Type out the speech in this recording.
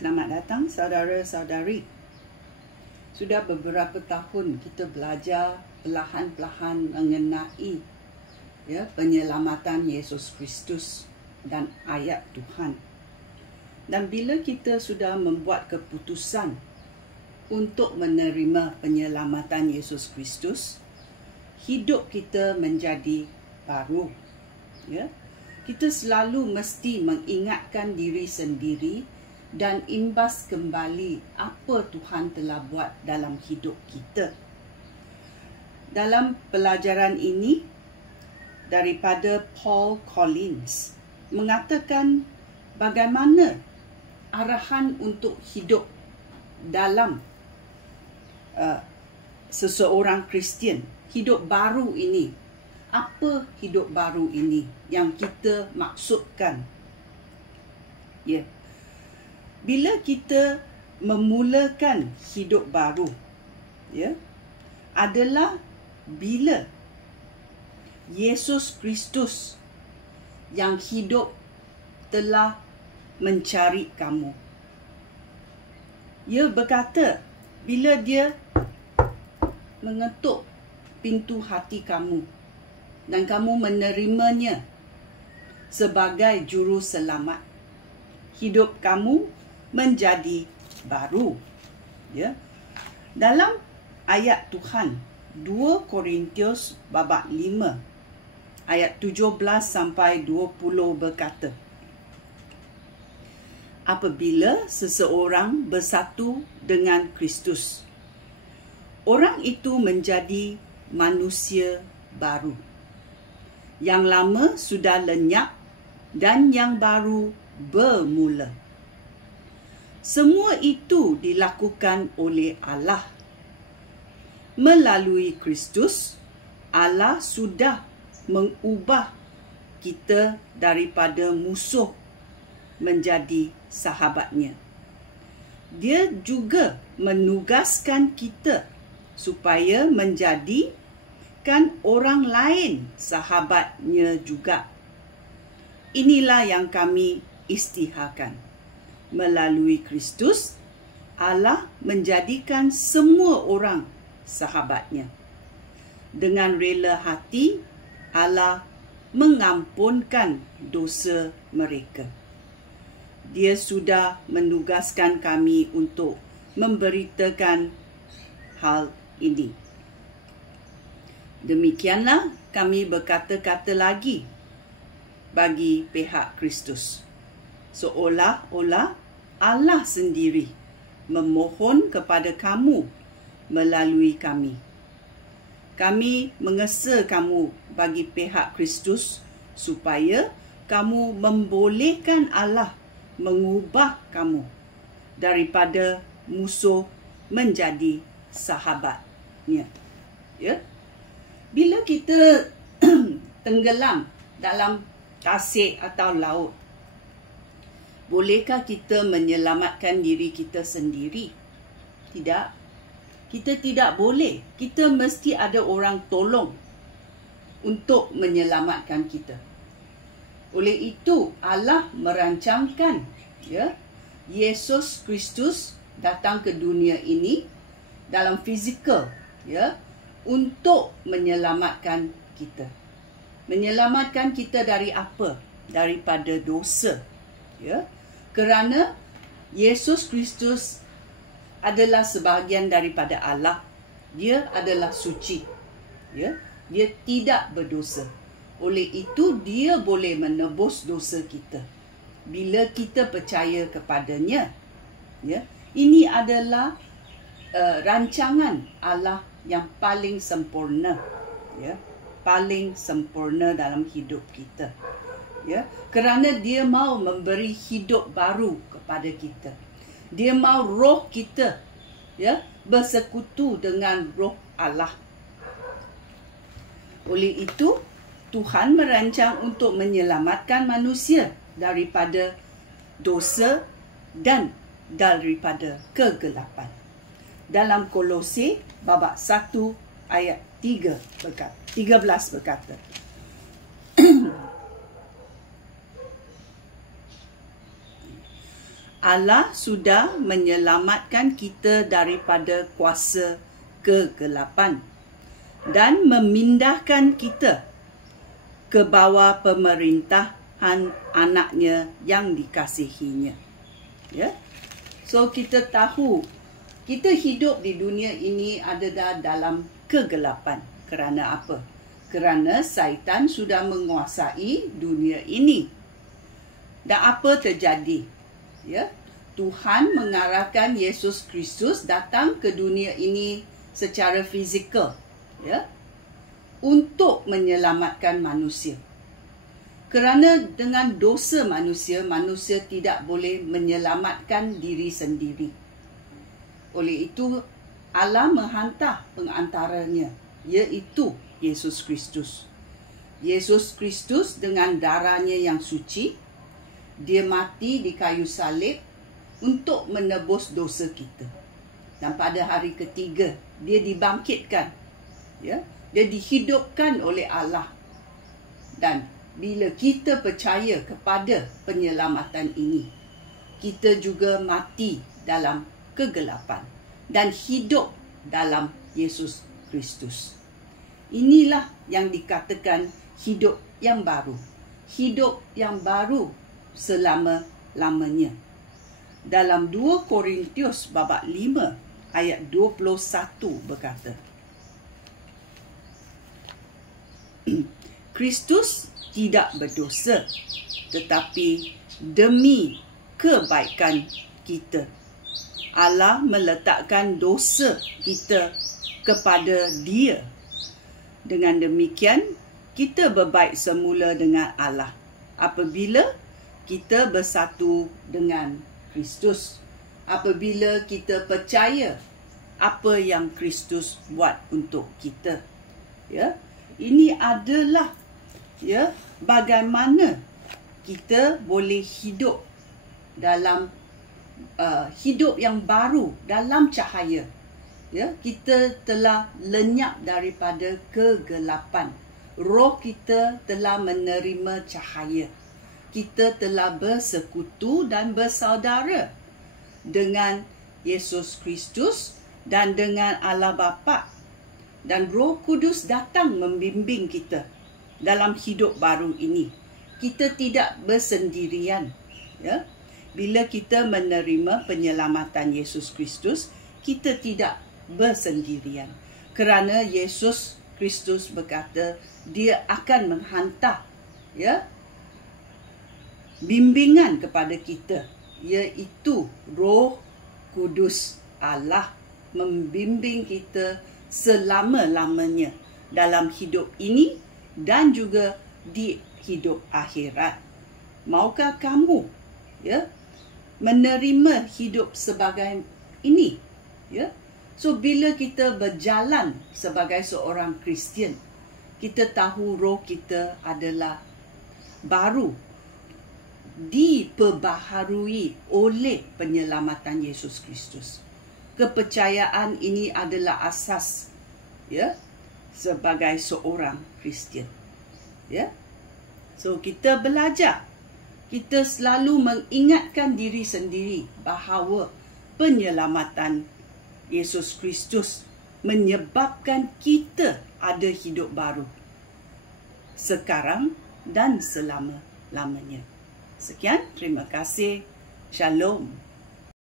Selamat datang saudara-saudari. Sudah beberapa tahun kita belajar perlahan-lahan mengenai penyelamatan Yesus Kristus dan ayat Tuhan. Dan bila kita sudah membuat keputusan untuk menerima penyelamatan Yesus Kristus, hidup kita menjadi baru. Kita selalu mesti mengingatkan diri sendiri dan imbas kembali apa Tuhan telah buat dalam hidup kita. Dalam pelajaran ini daripada Paul Collins mengatakan bagaimana arahan untuk hidup dalam seseorang Kristian, hidup baru ini. Apa hidup baru ini yang kita maksudkan? Bila kita memulakan hidup baru, adalah bila Yesus Kristus yang hidup telah mencari kamu. Ia berkata, bila dia mengetuk pintu hati kamu dan kamu menerimanya sebagai juru selamat, hidup kamu menjadi baru. Dalam ayat Tuhan 2 Korintius babak 5 ayat 17 sampai 20 berkata, apabila seseorang bersatu dengan Kristus, orang itu menjadi manusia baru. Yang lama sudah lenyap dan yang baru bermula. Semua itu dilakukan oleh Allah. Melalui Kristus, Allah sudah mengubah kita daripada musuh menjadi sahabatnya. Dia juga menugaskan kita supaya menjadikan orang lain sahabatnya juga. Inilah yang kami isytiharkan. Melalui Kristus, Allah menjadikan semua orang sahabatnya. Dengan rela hati, Allah mengampunkan dosa mereka. Dia sudah menugaskan kami untuk memberitakan hal ini. Demikianlah kami berkata-kata lagi bagi pihak Kristus, seolah-olah Allah sendiri memohon kepada kamu melalui kami. Kami mengesa kamu bagi pihak Kristus supaya kamu membolehkan Allah mengubah kamu daripada musuh menjadi sahabatnya. Bila kita tenggelam dalam tasik atau laut, bolehkah kita menyelamatkan diri kita sendiri? Tidak. Kita tidak boleh. Kita mesti ada orang tolong untuk menyelamatkan kita. Oleh itu, Allah merancangkan Yesus Kristus datang ke dunia ini dalam fizikal, untuk menyelamatkan kita. Menyelamatkan kita dari apa? Daripada dosa. Kerana Yesus Kristus adalah sebahagian daripada Allah. Dia adalah suci. Dia tidak berdosa. Oleh itu, dia boleh menebus dosa kita bila kita percaya kepadanya. Ini adalah rancangan Allah yang paling sempurna. Paling sempurna dalam hidup kita. Kerana dia mau memberi hidup baru kepada kita. Dia mau roh kita bersekutu dengan roh Allah. Oleh itu, Tuhan merancang untuk menyelamatkan manusia daripada dosa dan daripada kegelapan. Dalam Kolose babak 1 ayat 13 berkata, Allah sudah menyelamatkan kita daripada kuasa kegelapan dan memindahkan kita ke bawah pemerintahan anaknya yang dikasihinya. Ya. So kita tahu kita hidup di dunia ini ada dalam kegelapan. Kerana apa? Kerana syaitan sudah menguasai dunia ini. Dan apa terjadi? Ya, Tuhan mengarahkan Yesus Kristus datang ke dunia ini secara fizikal, ya, untuk menyelamatkan manusia. Kerana dengan dosa manusia, manusia tidak boleh menyelamatkan diri sendiri. Oleh itu, Allah menghantar pengantaranya, iaitu Yesus Kristus. Yesus Kristus dengan darahnya yang suci, dia mati di kayu salib untuk menebus dosa kita. Dan pada hari ketiga, dia dibangkitkan. Ya, dia dihidupkan oleh Allah. Dan bila kita percaya kepada penyelamatan ini, kita juga mati dalam kegelapan dan hidup dalam Yesus Kristus. Inilah yang dikatakan hidup yang baru. Hidup yang baru selama-lamanya. Dalam 2 Korintius babak 5 ayat 21 berkata, Kristus tidak berdosa, tetapi demi kebaikan kita, Allah meletakkan dosa kita kepada Dia. Dengan demikian, kita berbaik semula dengan Allah apabila kita bersatu dengan Kristus, apabila kita percaya apa yang Kristus buat untuk kita. Ya, ini adalah bagaimana kita boleh hidup dalam hidup yang baru dalam cahaya. Ya, kita telah lenyap daripada kegelapan. Roh kita telah menerima cahaya. Kita telah bersekutu dan bersaudara dengan Yesus Kristus dan dengan Allah Bapa. Dan Roh Kudus datang membimbing kita dalam hidup baru ini. Kita tidak bersendirian. Ya? Bila kita menerima penyelamatan Yesus Kristus, kita tidak bersendirian. Kerana Yesus Kristus berkata, dia akan menghantar bimbingan kepada kita, iaitu Roh Kudus Allah membimbing kita selama-lamanya dalam hidup ini dan juga di hidup akhirat. Maukah kamu menerima hidup sebagai ini? Ya. So bila kita berjalan sebagai seorang Kristian, kita tahu roh kita adalah baru, diperbaharui oleh penyelamatan Yesus Kristus. Kepercayaan ini adalah asas sebagai seorang Kristian. Ya. So kita belajar, kita selalu mengingatkan diri sendiri bahawa penyelamatan Yesus Kristus menyebabkan kita ada hidup baru sekarang dan selama-lamanya. Sekian, terima kasih. Shalom.